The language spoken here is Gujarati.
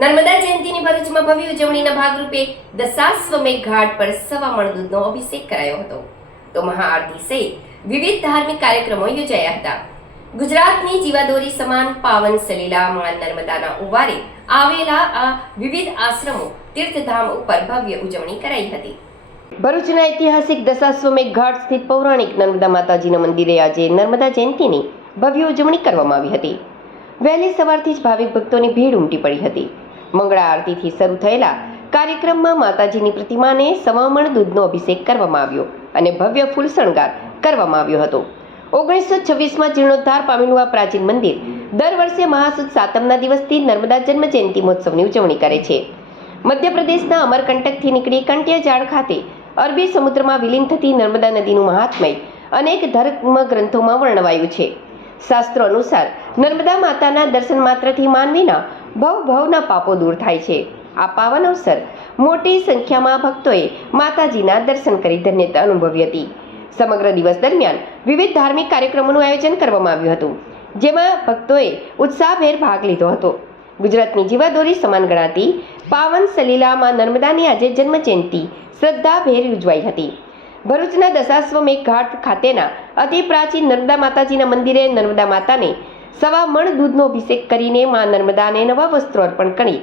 નર્મદા જયંતિની ભરૂચમાં ભવ્ય ઉજવણીના ભાગરૂપે દશાશ્વમેઘ ઘાટ પર સવા મણ દૂધનો અભિષેક કરાયો હતો. તો મહાઆરતી સહિત વિવિધ ધાર્મિક કાર્યક્રમો યોજાયા હતા. ગુજરાતની જીવાદોરી સમાન પાવન સલીલા માં નર્મદાના ઉવારે આવેલા આ વિવિધ આશ્રમો તીર્થધામ ઉપર ભવ્ય ઉજવણી કરાઈ હતી. ભરૂચના ઐતિહાસિક દશાશ્વમેઘ ઘાટ સ્થિત પૌરાણિક નર્મદા માતાજીના મંદિરે આજે નર્મદા જયંતિની ભવ્ય ઉજવણી કરવામાં આવી હતી. વહેલી સવારથી જ ભાવિક ભક્તોની ભીડ ઉમટી પડી હતી. મંગળા આરતીથી શરૂ થયેલા કાર્યક્રમમાં માતાજીની પ્રતિમાને સવામણ દૂધનો અભિષેક કરવામાં આવ્યો અને ભવ્ય ફૂલ શણગાર કરવામાં આવ્યો હતો. ઓગણીસો છવ્વીસમાં જીર્ણોદ્ધાર પામેલું આ પ્રાચીન મંદિર દર વર્ષે મહાસુદ સાતમના દિવસથી નર્મદા જન્મ જયંતિ મહોત્સવની ઉજવણી કરે છે. મધ્યપ્રદેશના અમરકંટકથી નીકળી કંટિયાજાળ ખાતે અરબી સમુદ્રમાં વિલીન થતી નર્મદા નદીનું મહાત્મય અનેક ધર્મ ગ્રંથોમાં વર્ણવાયું છે. શાસ્ત્રો અનુસાર નર્મદા માતાના દર્શન માત્રથી માનવીના ભવ ભવના પાપો દૂર થાય છે. આ પાવન અવસર મોટી સંખ્યામાં ભક્તોએ માતાજીના દર્શન કરી ધન્યતા અનુભવી હતી. સમગ્ર દિવસ દરમિયાન વિવિધ ધાર્મિક કાર્યક્રમોનું આયોજન કરવામાં આવ્યું હતું, જેમાં ભક્તોએ ઉત્સાહભેર ભાગ લીધો હતો. ગુજરાતની જીવાદોરી સમાન ગણાતી પાવન સલીલામાં નર્મદાની આજે જન્મ જયંતિ શ્રદ્ધાભેર ઉજવાઈ હતી. ભરૂચના દશાશ્વમેઘ ઘાટ ખાતેના અતિ પ્રાચીન નર્મદા માતાજીના મંદિરે નર્મદા માતાને સવા મણ દૂધનો અભિષેક કરીને મા નર્મદાને નવા વસ્ત્રો અર્પણ કરી.